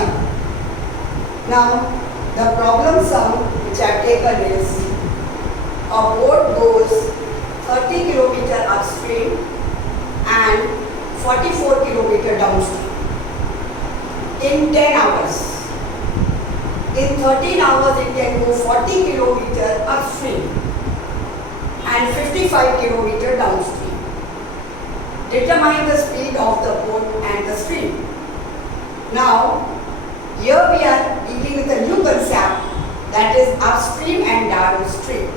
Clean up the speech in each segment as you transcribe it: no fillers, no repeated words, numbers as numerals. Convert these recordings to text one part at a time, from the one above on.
direction. Now, the problem sum which I have taken is a boat goes 30 km upstream and 44 km downstream in 10 hours. In 13 hours, it can go 40 km upstream and 55 km downstream. Determine the speed of the boat and the stream. Now, here we are dealing with a new concept, that is upstream and downstream.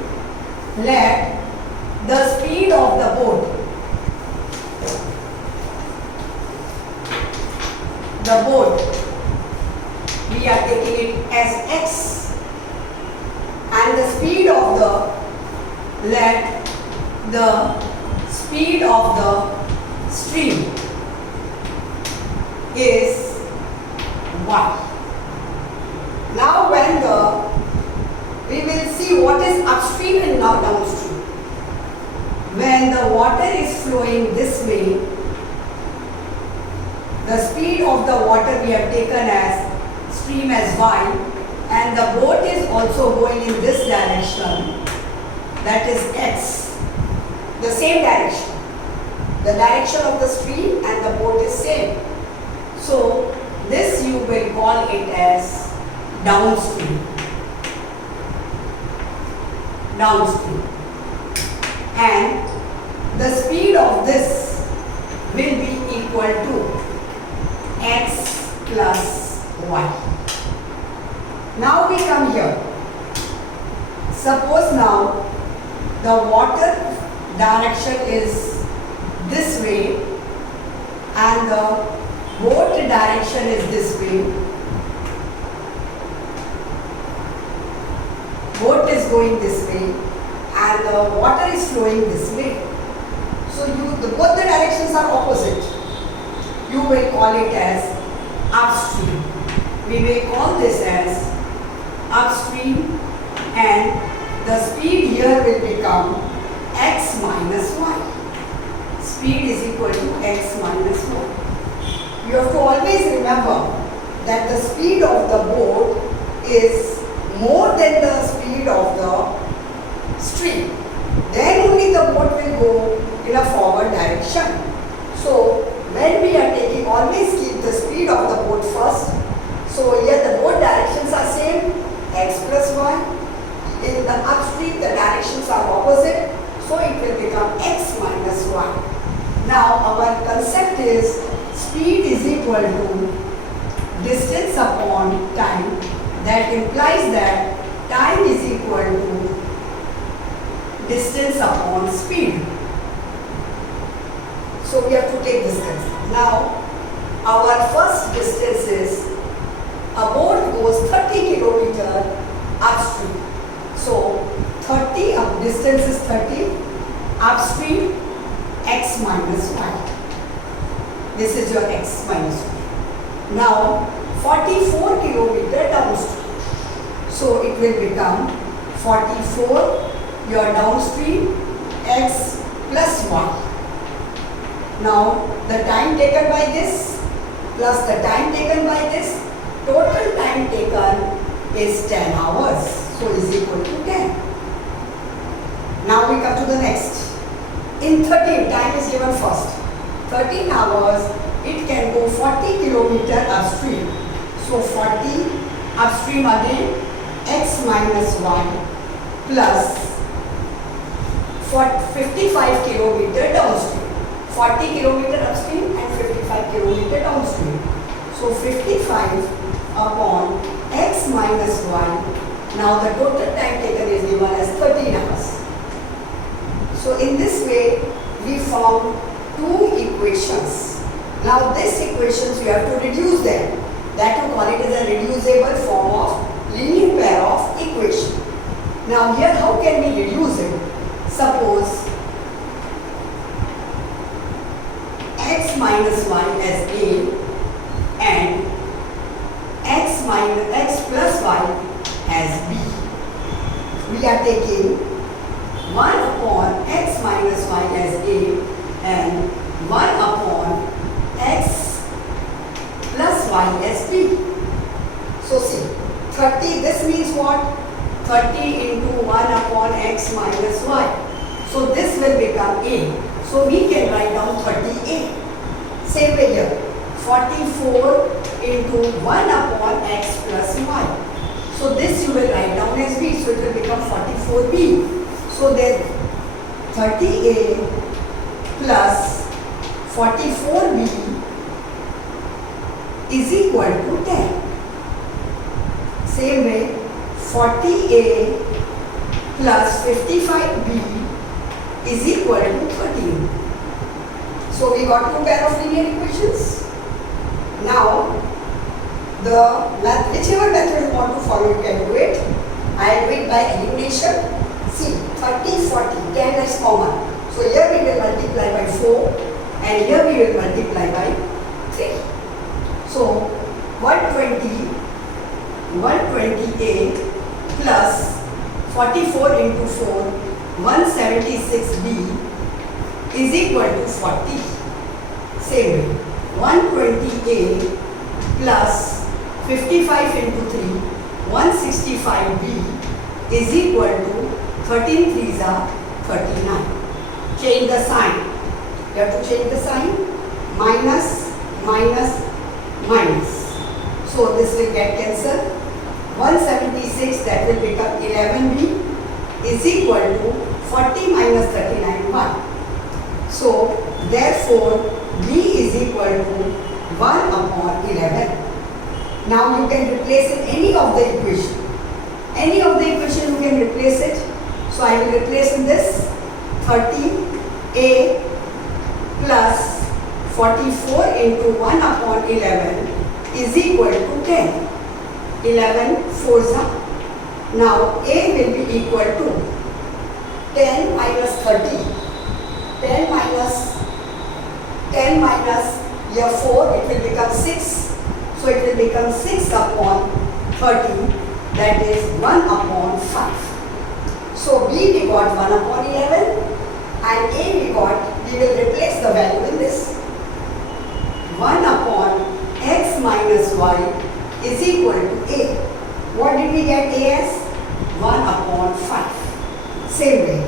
Let the speed of the boat, we are taking it as x, and the speed of the speed of the stream is y. Now we will see what is upstream and now downstream. When the water is flowing this way, the speed of the water we have taken as stream as y, and the boat is also going in this direction, that is x, the same direction. The direction of the stream and the boat is same. So this you will call it as downstream. And the speed of this will be equal to x plus y. Now we come here. Suppose now the water direction is this way and the boat direction is this way. Boat is going this way and the water is flowing this way. So both the directions are opposite. You will call it as upstream. We will call this as upstream, and the speed here will become x minus y. Speed is equal to x minus y. You have to always remember that the speed of the boat is more than the speed of the stream. Then only the boat will go in a forward direction. So when we are taking, always keep the speed of the boat first. So here the both directions are same, x plus y. In the upstream the directions are opposite, so it will become x minus y. Now our concept is speed is equal to distance upon time. That implies that time is equal to distance upon speed. So we have to take this concept. Now our first distance is a boat goes 30 km upstream. So 30 distance is 30 upstream, x minus y. This is your x minus y. Now 44 km downstream. So it will become 44 your downstream x plus y. Now the time taken by this plus the time taken by this, total time taken is 10 hours. So is equal to 10. Now we come to the next. In 13, time is given first. 13 hours, it can go 40 km upstream. So 40 upstream again, x minus y plus 55 km downstream. 40 km upstream and 55 km downstream. So 55 upon x minus y. Now the total time taken is given as 13 hours. So in this way we found two equations. Now these equations you have to reduce them. That you call it as a reducible form of linear pair of equation. Now here how can we reduce it? Suppose x minus y as a and x plus y as b. We are taking 1 upon x minus y as a and 1 upon x plus y as b. 30, this means what? 30 into 1 upon x minus y. So this will become a. So we can write down 30a. Same way here. 44 into 1 upon x plus y. So this you will write down as b. So it will become 44b. So then 30a plus 44b is equal to 10. Same way, 40a plus 55b is equal to 13. So we got two pair of linear equations. Now, whichever method you want to follow, you can do it. I do it by elimination. See, 30, 40, 10 is common. So here we will multiply by 4 and here we will multiply by 3. So 120a plus 44 into 4, 176b is equal to 40. Same way, 120a plus 55 into 3, 165b is equal to 13 3s are 39. Change the sign. You have to change the sign. Minus, minus, minus. So this will get cancelled. 176, that will become 11b is equal to 40 minus 39, 1. So therefore b is equal to 1 upon 11. Now you can replace in any of the equation. Any of the equation you can replace it. So I will replace in this 30a plus 44 into 1 upon 11 is equal to 10. 11 4s are. Now a will be equal to 10 minus 30. 10 minus here 4, it will become 6. So it will become 6 upon 30, that is 1 upon 5. So b we got 1 upon 11 and a we will replace the value in this. 1 upon x minus y is equal to a. What did we get a as? 1 upon 5. Same way,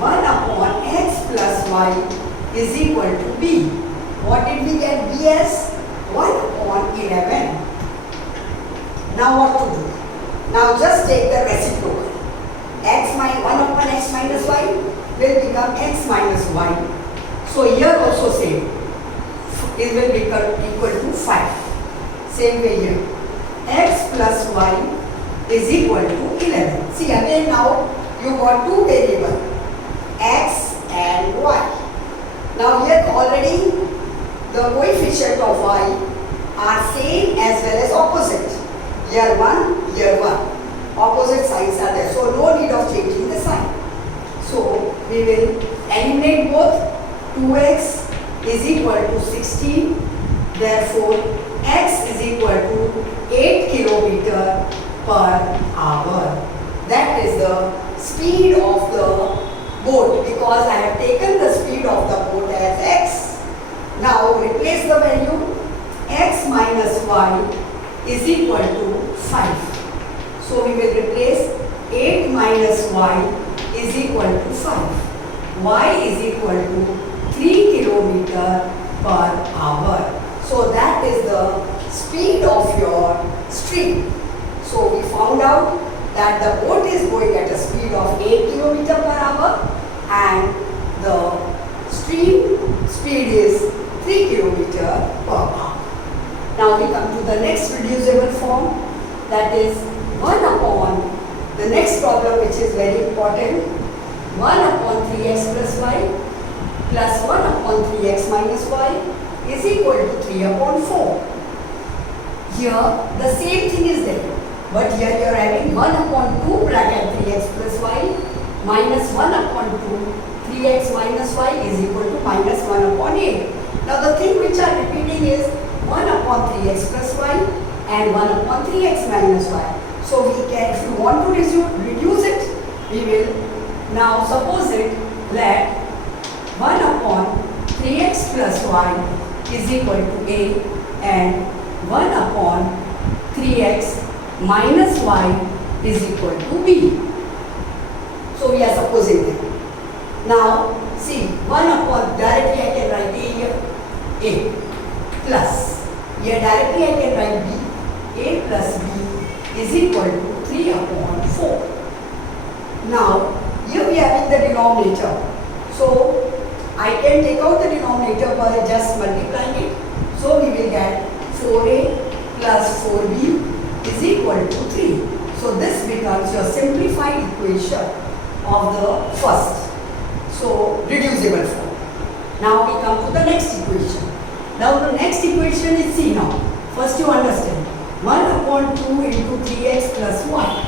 1 upon x plus y is equal to b. What did we get b as? 1 upon 11. Now what to do? Now just take the reciprocal. 1 upon x minus y will become x minus y. So here also same. It will become equal to 5. Same way here. X plus y is equal to 11. See again now you got two variables, x and y. Now here already the coefficient of y are same as well as opposite. Here 1, here 1. Opposite signs are there. So no need of changing the sign. So we will eliminate both. 2x is equal to 16. Therefore x is equal to 8 kilometer per hour. That is the speed of the boat, because I have taken the speed of the boat as x. Now replace the value. X minus y is equal to 5. So we will replace 8 minus y is equal to 5. Y is equal to 3 kilometer per hour. So that is the speed of your stream. So we found out that the boat is going at a speed of 8 kilometer per hour and the stream speed is 3 kilometer per hour. Now we come to the next reducible form, that is 1 upon the next problem, which is very important. 1 upon 3x plus y plus 1 upon 3x minus y is equal to 3 upon 4. Here the same thing is there, but here you are having 1 upon 2 bracket 3x plus y minus 1 upon 2 3x minus y is equal to minus 1 upon 8. Now the thing which I am repeating is 1 upon 3x plus y and 1 upon 3x minus y. So we can, if you want to reduce it, we will now suppose it that 1 upon 3x plus y is equal to a and 1 upon 3x minus y is equal to b. So we are supposing that. Now see, 1 upon, directly I can write a here, a plus, here directly I can write b, a plus b is equal to 3 upon 4. Now here we are in the denominator, so I can take out the denominator by just multiplying it. So we will get 4a plus 4b is equal to 3. So this becomes your simplified equation of the first. So reducible form. Now we come to the next equation. Now the next equation is, see now, first you understand, 1 upon 2 into 3x plus y.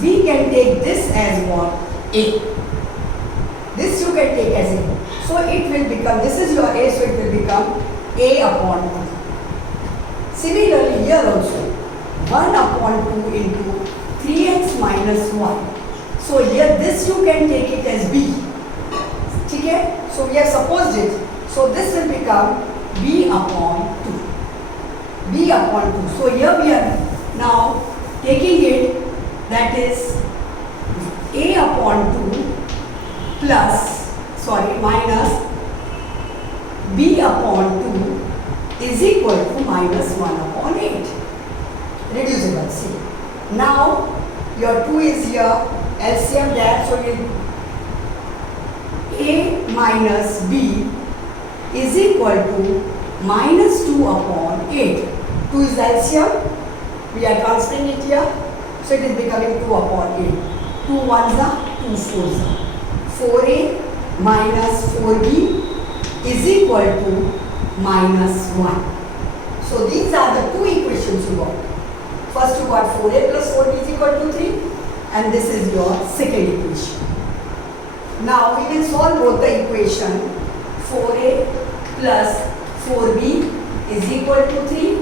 We can take this as what? A. This you can take as A. So it will become, this is your A, so it will become A upon 2. Similarly here also, 1 upon 2 into 3x minus y. So here this you can take it as B. Okay? So we have supposed it. So this will become B upon 2. B upon 2. So here we are now taking it, that is A upon 2 plus, minus B upon 2 is equal to minus 1 upon 8. Reducible, see. Now your 2 is here, LCM there, so you A minus B is equal to minus 2 upon 8. 2 is LCM, we are transferring it here, so it is becoming 2 upon 8. 2 ones are 2 fours are. 4a minus 4b is equal to minus 1. So these are the two equations you got. First you got 4a plus 4b is equal to 3, and this is your second equation. Now we will solve both the equation. 4a plus 4b is equal to 3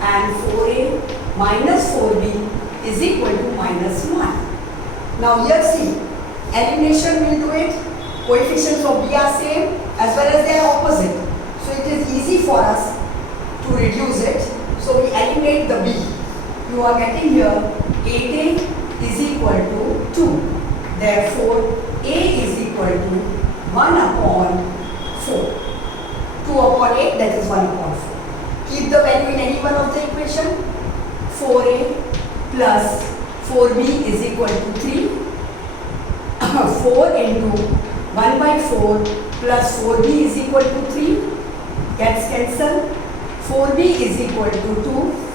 and 4a minus 4b is equal to minus 1. Now here see, elimination will do it. Coefficients of b are same as well as they are opposite. So it is easy for us to reduce it. So we eliminate the b. You are getting here 8a is equal to 2. Therefore, a is equal to 1 upon 4. 2 upon 8, that is 1 upon 4. Keep the value in any one of the equation. 4a plus 4b is equal to 3. 4 into 1 by 4 plus 4b is equal to 3. Gets cancelled. 4b is equal to 2.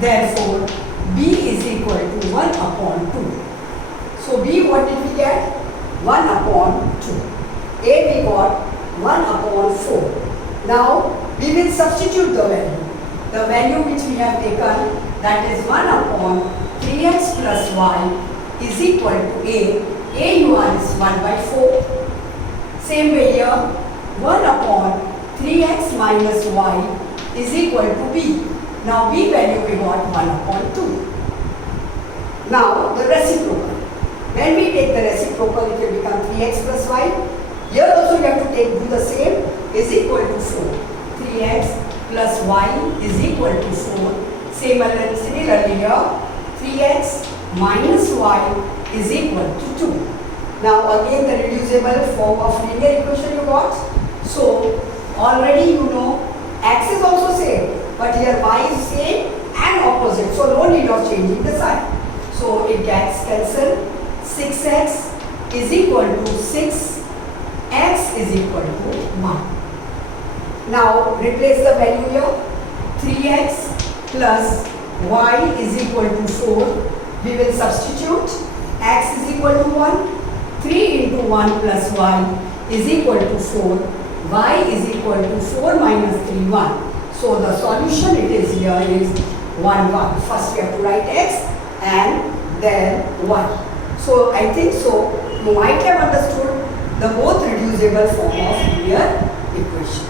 Therefore, b is equal to 1 upon 2. So b, what did we get? 1 upon 2. A we got 1 upon 4. Now we will substitute the value. The value which we have taken, that is 1 upon 3x plus y is equal to a. A u1 is 1 by 4. Same way here, 1 upon 3x minus y is equal to b. Now b value we got 1 upon 2. Now the reciprocal. When we take the reciprocal, it will become 3x plus y. Here also you have to do the same, is equal to 4. 3x plus y is equal to 4. Similarly here, 3x minus y is equal to 2. Now again the reducible form of linear equation you got. So already you know x is also same, but here y is same and opposite. So no need of changing the sign. So it gets cancelled. 6x is equal to 6, x is equal to 1. Now replace the value here. 3x plus y is equal to 4. We will substitute. X is equal to 1. 3 into 1 plus y is equal to 4. Y is equal to 4 minus 3, 1. So the solution it is here is 1, 1. First we have to write x and then y. So I think so you might have understood the both reducible form of linear equation.